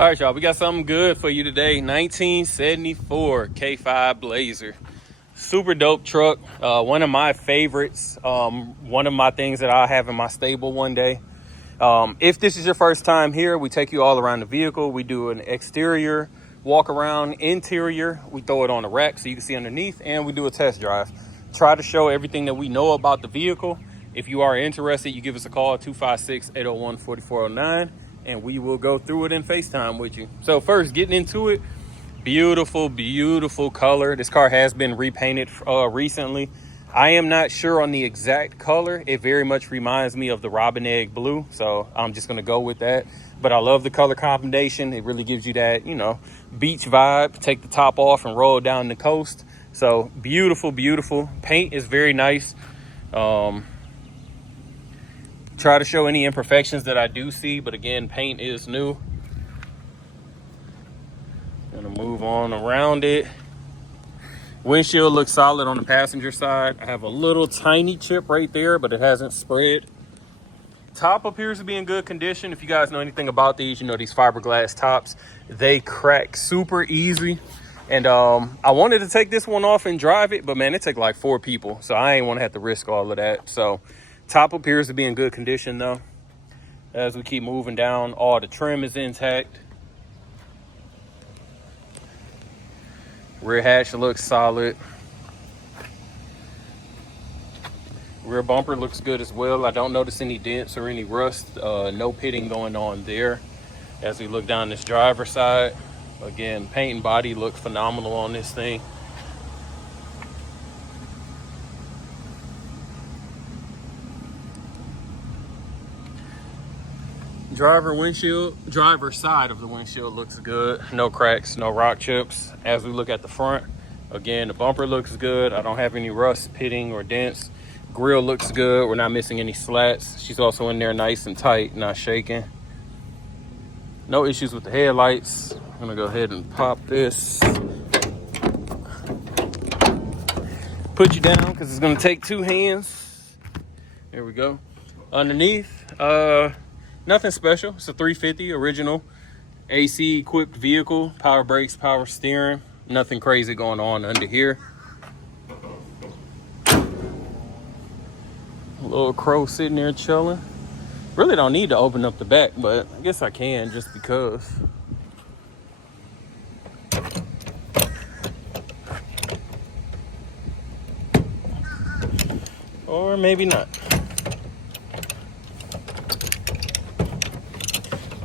All right, y'all, we got something good for you today. 1974 K5 Blazer. Super dope truck. One of my favorites. One of my things that I'll have in my stable one day. If this is your first time here, we take you all around the vehicle. We do an exterior walk around, interior. We throw it on a rack so you can see underneath, and we do a test drive. Try to show everything that we know about the vehicle. If you are interested, you give us a call, 256-801-4409. And we will go through it in FaceTime with you. So first, getting into it, beautiful color. This car has been repainted recently. I am not sure on the exact color. It very much reminds me of the Robin Egg Blue, so I'm just gonna go with that. But I love the color combination. It really gives you that, you know, beach vibe. Take the top off and roll down the coast. So beautiful paint is very nice. Try to show any imperfections that I do see, but again, paint is new. Gonna move on around it. Windshield looks solid on the passenger side. I have a little tiny chip right there, but it hasn't spread. Top appears to be in good condition. If you guys know anything about these, you know these fiberglass tops, they crack super easy. And I wanted to take this one off and drive it, but man, it took like 4 people, so I ain't want to have to risk all of that. So top appears to be in good condition though. As we keep moving down, all the trim is intact. Rear hatch looks solid. Rear bumper looks good as well. I don't notice any dents or any rust. No pitting going on there. As we look down this driver's side, again, paint and body look phenomenal on this thing. Driver side of the windshield looks good. No cracks, no rock chips. As we look at the front, again, the bumper looks good. I don't have any rust, pitting, or dents. Grill looks good. We're not missing any slats. She's also in there nice and tight, not shaking. No issues with the headlights. I'm gonna go ahead and pop this. Put you down because it's gonna take 2 hands. There we go. Underneath, nothing special. It's a 350 original AC equipped vehicle. Power brakes, power steering. Nothing crazy going on under here. A little crow sitting there chilling. Really don't need to open up the back, but I guess I can just because. Or maybe not.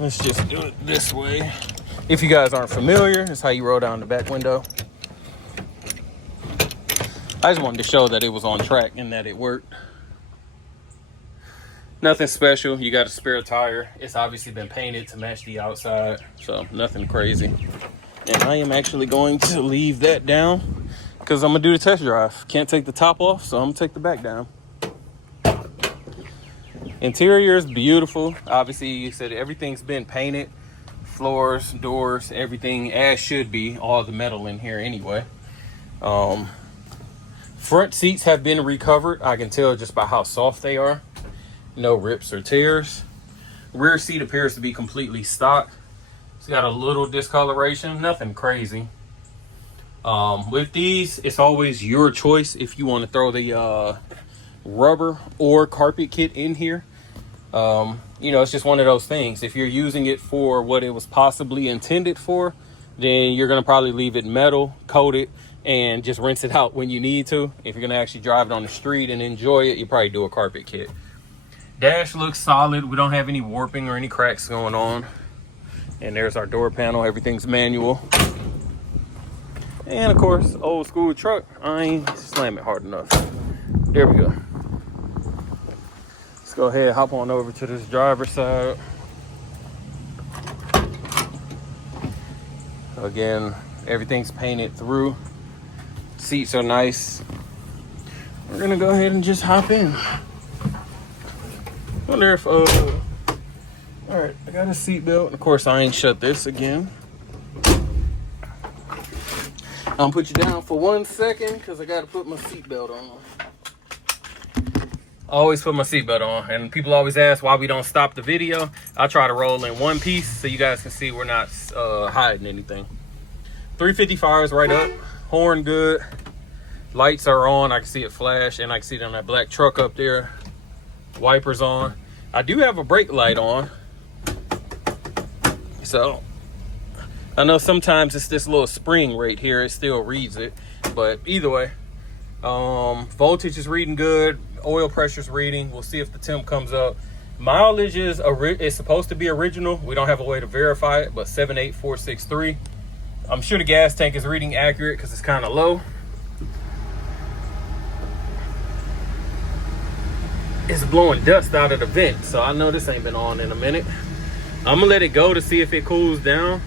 Let's just do it this way. If you guys aren't familiar, that's how you roll down the back window. I just wanted to show that it was on track and that it worked. Nothing special. You got a spare tire. It's obviously been painted to match the outside, so nothing crazy. And I am actually going to leave that down because I'm gonna do the test drive. Can't take the top off, so I'm gonna take the back down. Interior is beautiful. Obviously, you said everything's been painted. Floors, doors, everything as should be. All the metal in here anyway. Front seats have been recovered. I can tell just by how soft they are. No rips or tears. Rear seat appears to be completely stock. It's got a little discoloration, nothing crazy. With these, it's always your choice if you want to throw the rubber or carpet kit in here. You know, it's just one of those things. If you're using it for what it was possibly intended for, then you're gonna probably leave it metal coated and just rinse it out when you need to. If you're gonna actually drive it on the street and enjoy it, you probably do a carpet kit. Dash looks solid. We don't have any warping or any cracks going on. And there's our door panel. Everything's manual. And of course, old school truck. I ain't slam it hard enough. There we go. Let's go ahead and hop on over to this driver's side. Again, everything's painted through. Seats are nice. We're gonna go ahead and just hop in. Wonder if all right, I got a seatbelt. Of course, I ain't shut this again. I'm gonna put you down for 1 second because I gotta put my seatbelt on. always put my seatbelt on, and people always ask why we don't stop the video. I try to roll in one piece so you guys can see we're not hiding anything. 350 fires right up, horn good, lights are on, I can see it flash, and I can see it on that black truck up there. Wipers on. I do have a brake light on, so I know sometimes it's this little spring right here, it still reads it, but either way, voltage is reading good, oil pressure's reading. We'll see if the temp comes up. Mileage is supposed to be original. We don't have a way to verify it, but 78463. I'm sure the gas tank is reading accurate because it's kind of low. It's blowing dust out of the vent, so I know this ain't been on in a minute. I'm gonna let it go to see if it cools down.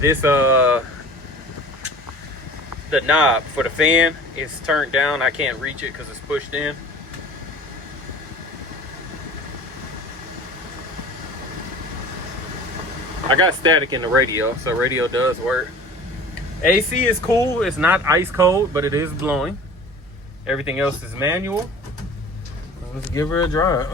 This the knob for the fan is turned down. I can't reach it because it's pushed in. I got static in the radio, so radio does work. AC is cool. It's not ice cold, but it is blowing. Everything else is manual. Let's give her a drive.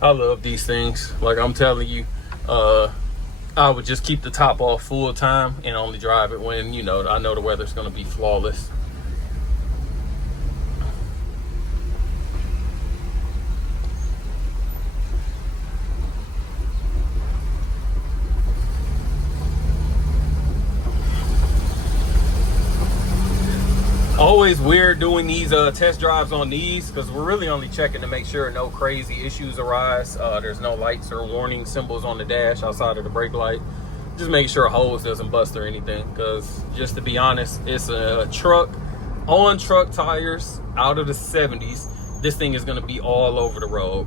I love these things. Like I'm telling you, I would just keep the top off full time and only drive it when, you know, I know the weather's gonna be flawless. Always weird doing these test drives on these because we're really only checking to make sure no crazy issues arise. There's no lights or warning symbols on the dash outside of the brake light. Just making sure a hose doesn't bust or anything, because just to be honest, it's a truck on truck tires out of the 70s. This thing is going to be all over the road.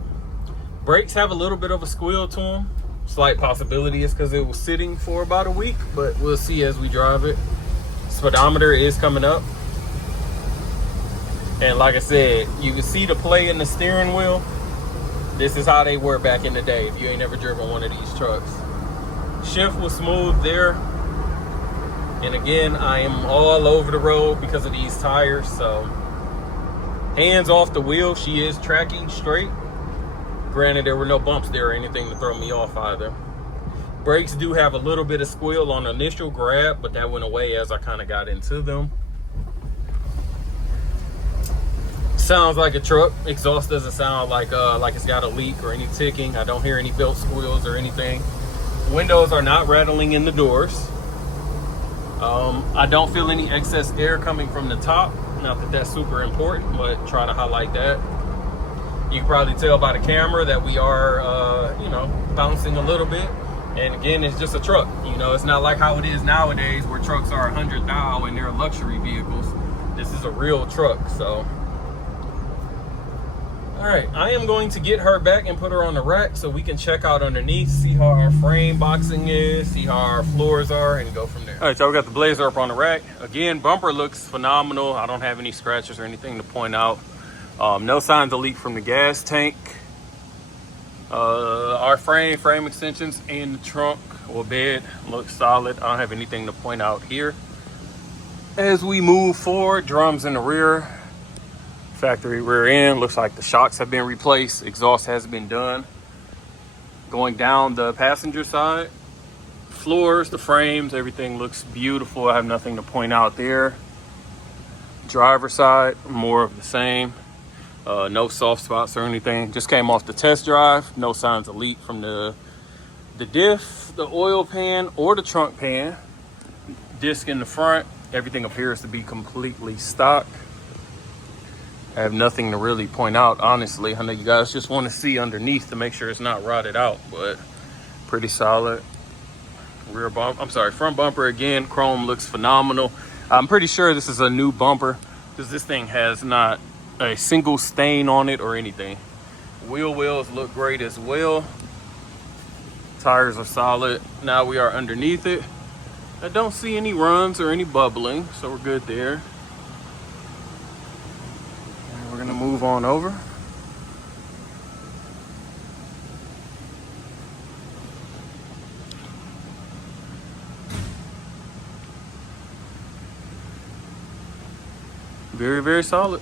Brakes have a little bit of a squeal to them. Slight possibility is because it was sitting for about a week, but we'll see as we drive it. Speedometer is coming up. And like I said, you can see the play in the steering wheel. This is how they were back in the day if you ain't ever driven one of these trucks. Shift was smooth there. And again, I am all over the road because of these tires. So hands off the wheel, she is tracking straight. Granted, there were no bumps there or anything to throw me off either. Brakes do have a little bit of squeal on the initial grab, but that went away as I kind of got into them. Sounds like a truck. Exhaust doesn't sound like it's got a leak or any ticking. I don't hear any belt squeals or anything. Windows are not rattling in the doors. I don't feel any excess air coming from the top. Not that that's super important, but try to highlight that. You can probably tell by the camera that we are, you know, bouncing a little bit. And again, it's just a truck. You know, it's not like how it is nowadays where trucks are 100 thou and they're luxury vehicles. This is a real truck, so. All right, I am going to get her back and put her on the rack so we can check out underneath, see how our frame boxing is, see how our floors are, and go from there. All right, so we got the Blazer up on the rack. Again, bumper looks phenomenal. I don't have any scratches or anything to point out. No signs of leak from the gas tank. Our frame extensions in the trunk or bed looks solid. I don't have anything to point out here. As we move forward, drums in the rear. Factory rear end, looks like the shocks have been replaced, exhaust has been done. Going down the passenger side, floors, the frames, everything looks beautiful. I have nothing to point out there. Driver side, more of the same. No soft spots or anything. Just came off the test drive. No signs of leak from the diff, the oil pan, or the trunk pan. Disc in the front, everything appears to be completely stock. I have nothing to really point out, honestly. I know you guys just want to see underneath to make sure it's not rotted out, but pretty solid. Rear bump, I'm sorry, front bumper again, chrome looks phenomenal. I'm pretty sure this is a new bumper because this thing has not a single stain on it or anything. Wheel wells look great as well. Tires are solid. Now we are underneath it. I don't see any runs or any bubbling, so we're good there. We're gonna move on over. Very, very solid.